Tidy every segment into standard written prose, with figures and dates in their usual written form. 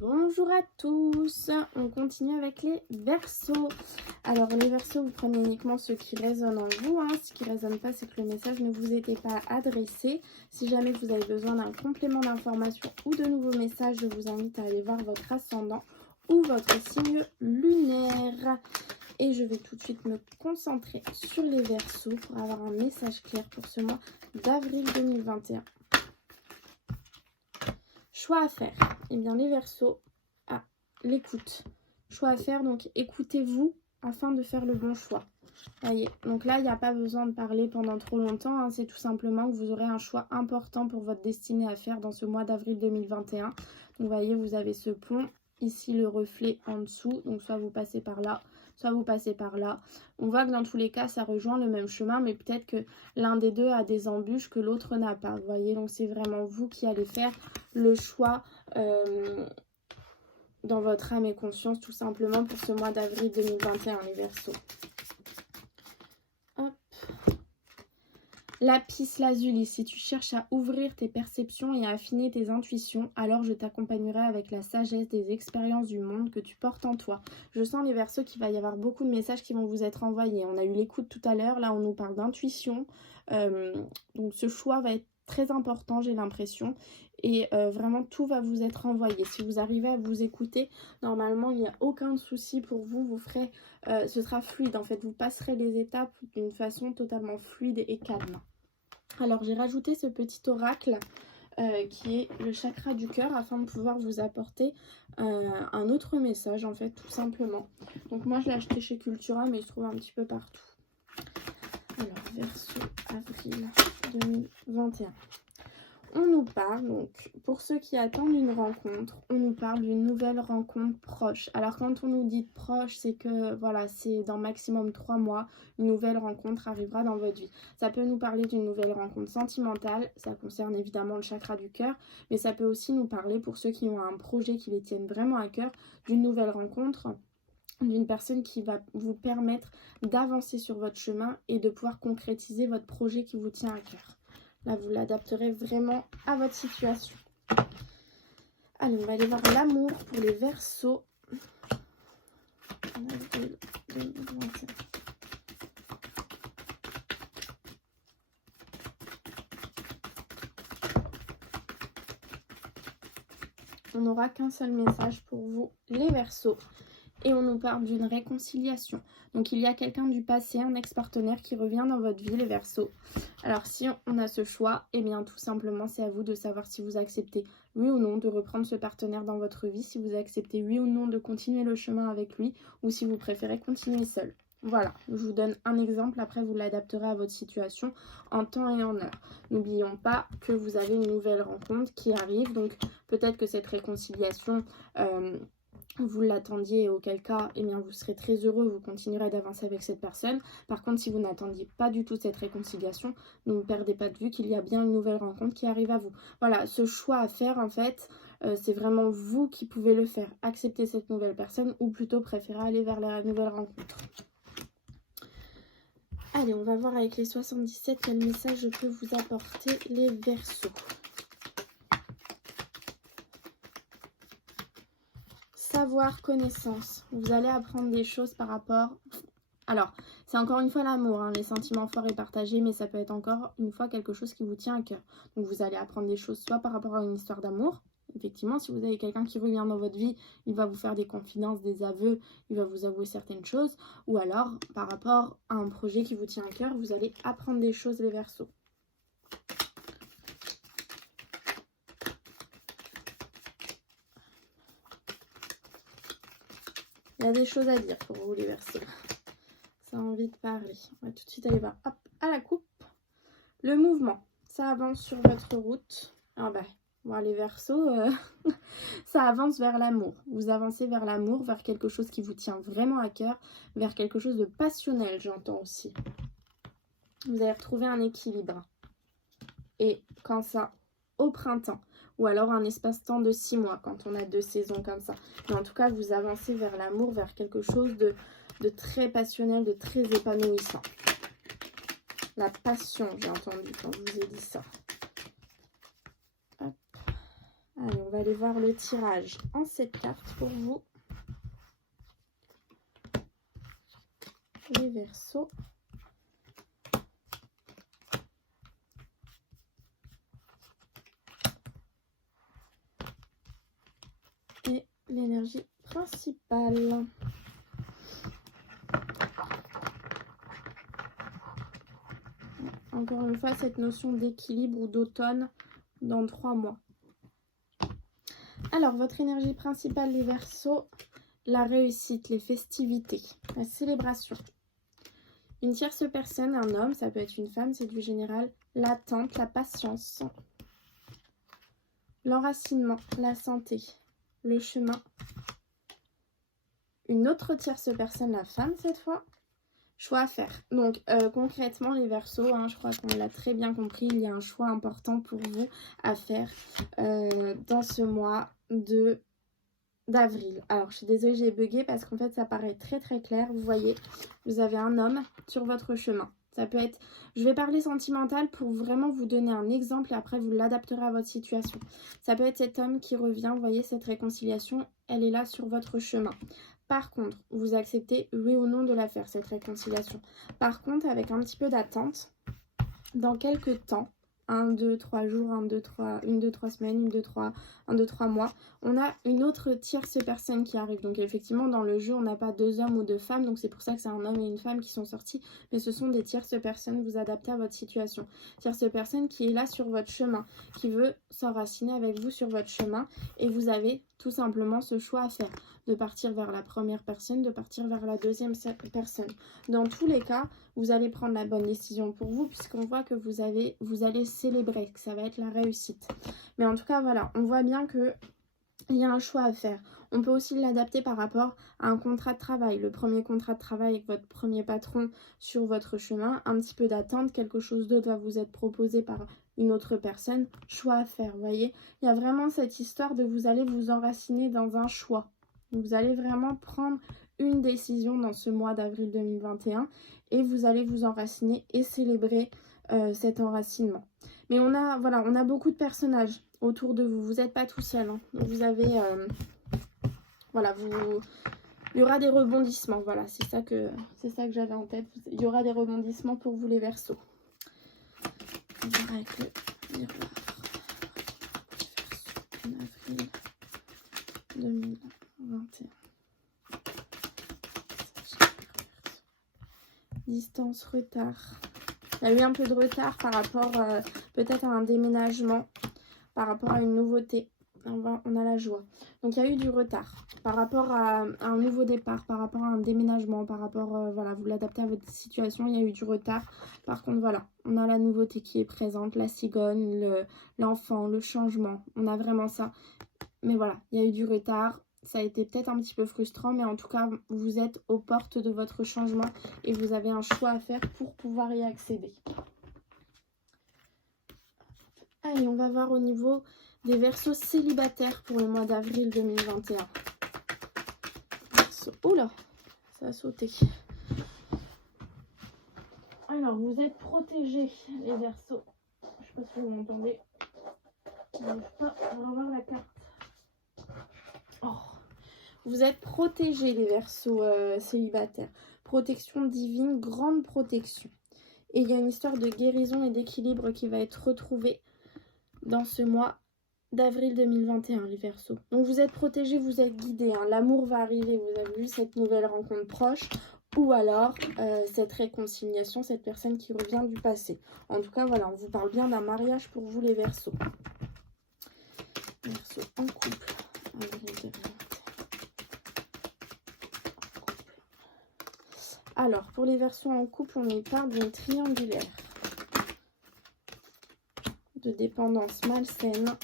Bonjour à tous, on continue avec les Verseaux. Alors les Verseaux, vous prenez uniquement ce qui résonne en vous, Ce qui ne résonne pas, c'est que le message ne vous était pas adressé. Si jamais vous avez besoin d'un complément d'information ou de nouveaux messages, je vous invite à aller voir votre ascendant ou votre signe lunaire. Et je vais tout de suite me concentrer sur les Verseaux pour avoir un message clair pour ce mois d'avril 2021. Choix à faire. Eh bien, les Verseaux, l'écoute. Choix à faire, donc écoutez-vous afin de faire le bon choix. Voyez, donc là, il n'y a pas besoin de parler pendant trop longtemps. C'est tout simplement que vous aurez un choix important pour votre destinée à faire dans ce mois d'avril 2021. Donc, vous voyez, vous avez ce pont. Ici, le reflet en dessous. Donc, soit vous passez par là, soit vous passez par là. On voit que dans tous les cas, ça rejoint le même chemin, mais peut-être que l'un des deux a des embûches que l'autre n'a pas. Vous voyez, donc c'est vraiment vous qui allez faire le choix dans votre âme et conscience, tout simplement, pour ce mois d'avril 2021, les Verseaux. Hop. Lapis lazuli, si tu cherches à ouvrir tes perceptions et à affiner tes intuitions, alors je t'accompagnerai avec la sagesse des expériences du monde que tu portes en toi. Je sens, les Verseaux, qu'il va y avoir beaucoup de messages qui vont vous être envoyés. On a eu l'écoute tout à l'heure, là on nous parle d'intuition. Donc ce choix va être très important, j'ai l'impression. Et vraiment tout va vous être envoyé. Si vous arrivez à vous écouter, normalement il n'y a aucun souci pour vous. Vous ferez, ce sera fluide en fait. Vous passerez les étapes d'une façon totalement fluide et calme. Alors j'ai rajouté ce petit oracle qui est le chakra du cœur afin de pouvoir vous apporter un autre message en fait, tout simplement. Donc moi je l'ai acheté chez Cultura, mais il se trouve un petit peu partout. Alors Verseau, avril 2021. On nous parle, donc, pour ceux qui attendent une rencontre, on nous parle d'une nouvelle rencontre proche. Alors, quand on nous dit proche, c'est que, voilà, c'est dans maximum 3 mois, une nouvelle rencontre arrivera dans votre vie. Ça peut nous parler d'une nouvelle rencontre sentimentale, ça concerne évidemment le chakra du cœur, mais ça peut aussi nous parler, pour ceux qui ont un projet qui les tienne vraiment à cœur, d'une nouvelle rencontre, d'une personne qui va vous permettre d'avancer sur votre chemin et de pouvoir concrétiser votre projet qui vous tient à cœur. Là, vous l'adapterez vraiment à votre situation. Allez, on va aller voir l'amour pour les Verseaux. On n'aura qu'un seul message pour vous, les Verseaux. Et on nous parle d'une réconciliation. Donc il y a quelqu'un du passé, un ex-partenaire qui revient dans votre vie, les Verseaux. Alors si on a ce choix, eh bien tout simplement c'est à vous de savoir si vous acceptez oui ou non de reprendre ce partenaire dans votre vie, si vous acceptez oui ou non de continuer le chemin avec lui, ou si vous préférez continuer seul. Voilà, je vous donne un exemple, après vous l'adapterez à votre situation en temps et en heure. N'oublions pas que vous avez une nouvelle rencontre qui arrive, donc peut-être que cette réconciliation... vous l'attendiez et auquel cas, eh bien, vous serez très heureux, vous continuerez d'avancer avec cette personne. Par contre, si vous n'attendiez pas du tout cette réconciliation, ne perdez pas de vue qu'il y a bien une nouvelle rencontre qui arrive à vous. Voilà, ce choix à faire, en fait, c'est vraiment vous qui pouvez le faire. Accepter cette nouvelle personne ou plutôt préférer aller vers la nouvelle rencontre. Allez, on va voir avec les 77 quel message je peux vous apporter, les Verseaux. Savoir, connaissance. Vous allez apprendre des choses par rapport... Alors, c'est encore une fois l'amour, les sentiments forts et partagés, mais ça peut être encore une fois quelque chose qui vous tient à cœur. Donc vous allez apprendre des choses soit par rapport à une histoire d'amour. Effectivement, si vous avez quelqu'un qui revient dans votre vie, il va vous faire des confidences, des aveux, il va vous avouer certaines choses. Ou alors, par rapport à un projet qui vous tient à cœur, vous allez apprendre des choses, les Verseaux. Il y a des choses à dire pour vous, les Verseaux. Ça a envie de parler. On va tout de suite aller voir. Hop, à la coupe. Le mouvement. Ça avance sur votre route. Ah bah, bon, les Verseaux, ça avance vers l'amour. Vous avancez vers l'amour, vers quelque chose qui vous tient vraiment à cœur, vers quelque chose de passionnel, j'entends aussi. Vous allez retrouver un équilibre. Et quand ça, au printemps, ou alors un espace-temps de 6 mois, quand on a 2 saisons comme ça. Mais en tout cas, vous avancez vers l'amour, vers quelque chose de très passionnel, de très épanouissant. La passion, j'ai entendu quand je vous ai dit ça. Hop. Allez, on va aller voir le tirage en 7 cartes pour vous. Les Verseaux. Et l'énergie principale. Encore une fois, cette notion d'équilibre ou d'automne dans 3 mois. Alors, votre énergie principale, les Verseaux, la réussite, les festivités, la célébration. Une tierce personne, un homme, ça peut être une femme, c'est du général, l'attente, la patience, l'enracinement, la santé, le chemin. Une autre tierce personne, la femme cette fois, choix à faire. Donc concrètement les Verseaux, je crois qu'on l'a très bien compris, il y a un choix important pour vous à faire dans ce mois d'avril. Alors je suis désolée, j'ai bugué parce qu'en fait ça paraît très très clair. Vous voyez, vous avez un homme sur votre chemin. Ça peut être, je vais parler sentimental pour vraiment vous donner un exemple et après vous l'adapterez à votre situation. Ça peut être cet homme qui revient, vous voyez cette réconciliation, elle est là sur votre chemin. Par contre, vous acceptez oui ou non de la faire, cette réconciliation. Par contre, avec un petit peu d'attente, dans quelques temps, 1, 2, 3 jours, 1, 2, 3 semaines, 1, 2, 3 mois, on a une autre tierce personne qui arrive. Donc effectivement, dans le jeu, on n'a pas 2 hommes ou 2 femmes, donc c'est pour ça que c'est un homme et une femme qui sont sortis, mais ce sont des tierces personnes, vous adaptez à votre situation. Tierce personne qui est là sur votre chemin, qui veut s'enraciner avec vous sur votre chemin, et vous avez tout simplement ce choix à faire, de partir vers la première personne, de partir vers la deuxième personne. Dans tous les cas, vous allez prendre la bonne décision pour vous, puisqu'on voit que vous allez célébrer, que ça va être la réussite. Mais en tout cas, voilà, on voit bien que il y a un choix à faire. On peut aussi l'adapter par rapport à un contrat de travail. Le premier contrat de travail avec votre premier patron sur votre chemin, un petit peu d'attente, quelque chose d'autre va vous être proposé par une autre personne. Choix à faire, vous voyez. Il y a vraiment cette histoire de vous allez vous enraciner dans un choix. Vous allez vraiment prendre une décision dans ce mois d'avril 2021 et vous allez vous enraciner et célébrer cet enracinement. Mais on a beaucoup de personnages autour de vous. Vous n'êtes pas tout seul. Vous avez... il y aura des rebondissements. Voilà, c'est ça que j'avais en tête. Il y aura des rebondissements pour vous les Verseaux. On verra avec le miroir. Avril 2021. Distance, retard. Il y a eu un peu de retard par rapport peut-être à un déménagement, par rapport à une nouveauté. On a la joie. Donc il y a eu du retard par rapport à un nouveau départ, par rapport à un déménagement, par rapport, vous l'adaptez à votre situation, il y a eu du retard. Par contre, voilà, on a la nouveauté qui est présente, la cigogne, l'enfant, le changement. On a vraiment ça. Mais voilà, il y a eu du retard. Ça a été peut-être un petit peu frustrant, mais en tout cas, vous êtes aux portes de votre changement et vous avez un choix à faire pour pouvoir y accéder. Allez, on va voir au niveau des Verseaux célibataires pour le mois d'avril 2021. Oula, ça a sauté. Alors, vous êtes protégés, les Verseaux. Je ne sais pas si vous m'entendez. Je n'arrive pas à avoir la carte. Oh. Vous êtes protégés, les Verseaux célibataires. Protection divine, grande protection. Et il y a une histoire de guérison et d'équilibre qui va être retrouvée dans ce mois d'avril 2021, les Verseaux. Donc vous êtes protégés, vous êtes guidés. L'amour va arriver, vous avez vu cette nouvelle rencontre proche. Ou alors cette réconciliation, cette personne qui revient du passé. En tout cas, voilà, on vous parle bien d'un mariage pour vous, les Verseaux. Verseaux en couple. Avril 2021. Alors, pour les Verseaux en couple, on y parle d'une triangulaire. De dépendance malsaine.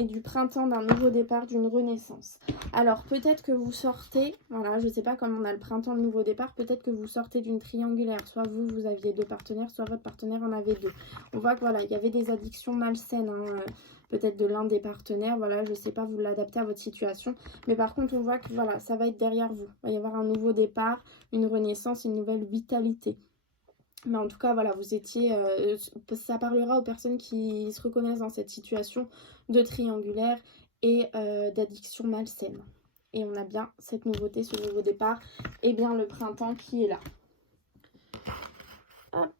Et du printemps, d'un nouveau départ, d'une renaissance. Alors, peut-être que vous sortez, voilà, je ne sais pas, comme on a le printemps, le nouveau départ, peut-être que vous sortez d'une triangulaire. Soit vous aviez 2 partenaires, soit votre partenaire en avait 2. On voit que, voilà, il y avait des addictions malsaines, peut-être de l'un des partenaires, voilà, je ne sais pas, vous l'adaptez à votre situation. Mais par contre, on voit que, voilà, ça va être derrière vous. Il va y avoir un nouveau départ, une renaissance, une nouvelle vitalité. Mais en tout cas, voilà, vous étiez... ça parlera aux personnes qui se reconnaissent dans cette situation de triangulaire et d'addiction malsaine. Et on a bien cette nouveauté, ce nouveau départ, et bien le printemps qui est là. Hop,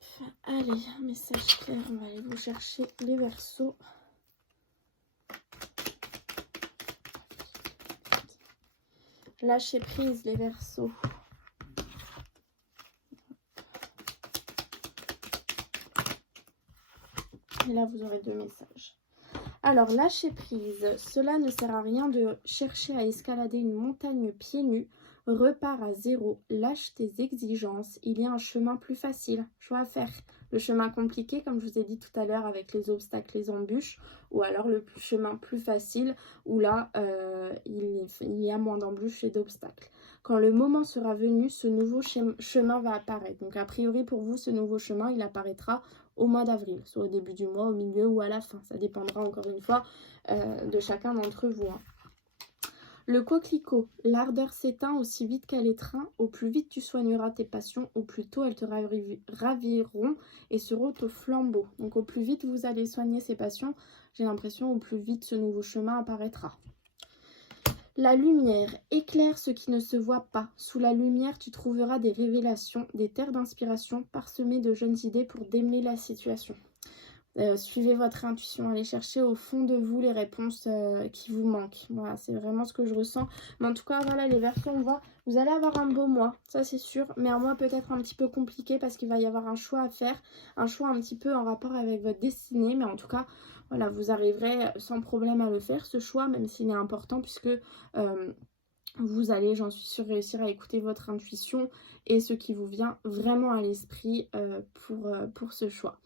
allez, message clair, on va aller vous chercher les Verseaux. Lâchez prise les Verseaux. Et là, vous aurez 2 messages. Alors, lâchez prise. Cela ne sert à rien de chercher à escalader une montagne pieds nus. Repars à zéro. Lâche tes exigences. Il y a un chemin plus facile. Choix à faire. Le chemin compliqué, comme je vous ai dit tout à l'heure, avec les obstacles, les embûches. Ou alors le chemin plus facile, où là, il y a moins d'embûches et d'obstacles. Quand le moment sera venu, ce nouveau chemin va apparaître. Donc, a priori, pour vous, ce nouveau chemin, il apparaîtra au mois d'avril, soit au début du mois, au milieu ou à la fin. Ça dépendra encore une fois de chacun d'entre vous. Hein. Le coquelicot, l'ardeur s'éteint aussi vite qu'elle étreint. Au plus vite tu soigneras tes passions, au plus tôt elles te raviront et seront au flambeau. Donc au plus vite vous allez soigner ces passions, j'ai l'impression au plus vite ce nouveau chemin apparaîtra. La lumière éclaire ce qui ne se voit pas. Sous la lumière, tu trouveras des révélations, des terres d'inspiration parsemées de jeunes idées pour démêler la situation. Suivez votre intuition, allez chercher au fond de vous les réponses qui vous manquent. Voilà, c'est vraiment ce que je ressens. Mais en tout cas, voilà, les Verseaux, on voit, vous allez avoir un beau mois, ça c'est sûr. Mais un mois peut-être un petit peu compliqué parce qu'il va y avoir un choix à faire. Un choix un petit peu en rapport avec votre destinée. Mais en tout cas, voilà, vous arriverez sans problème à le faire, ce choix, même s'il est important, puisque vous allez, j'en suis sûre, réussir à écouter votre intuition et ce qui vous vient vraiment à l'esprit pour ce choix.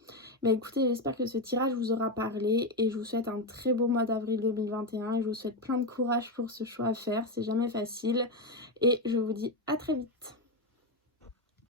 Mais écoutez, j'espère que ce tirage vous aura parlé et je vous souhaite un très beau mois d'avril 2021 et je vous souhaite plein de courage pour ce choix à faire, c'est jamais facile et je vous dis à très vite.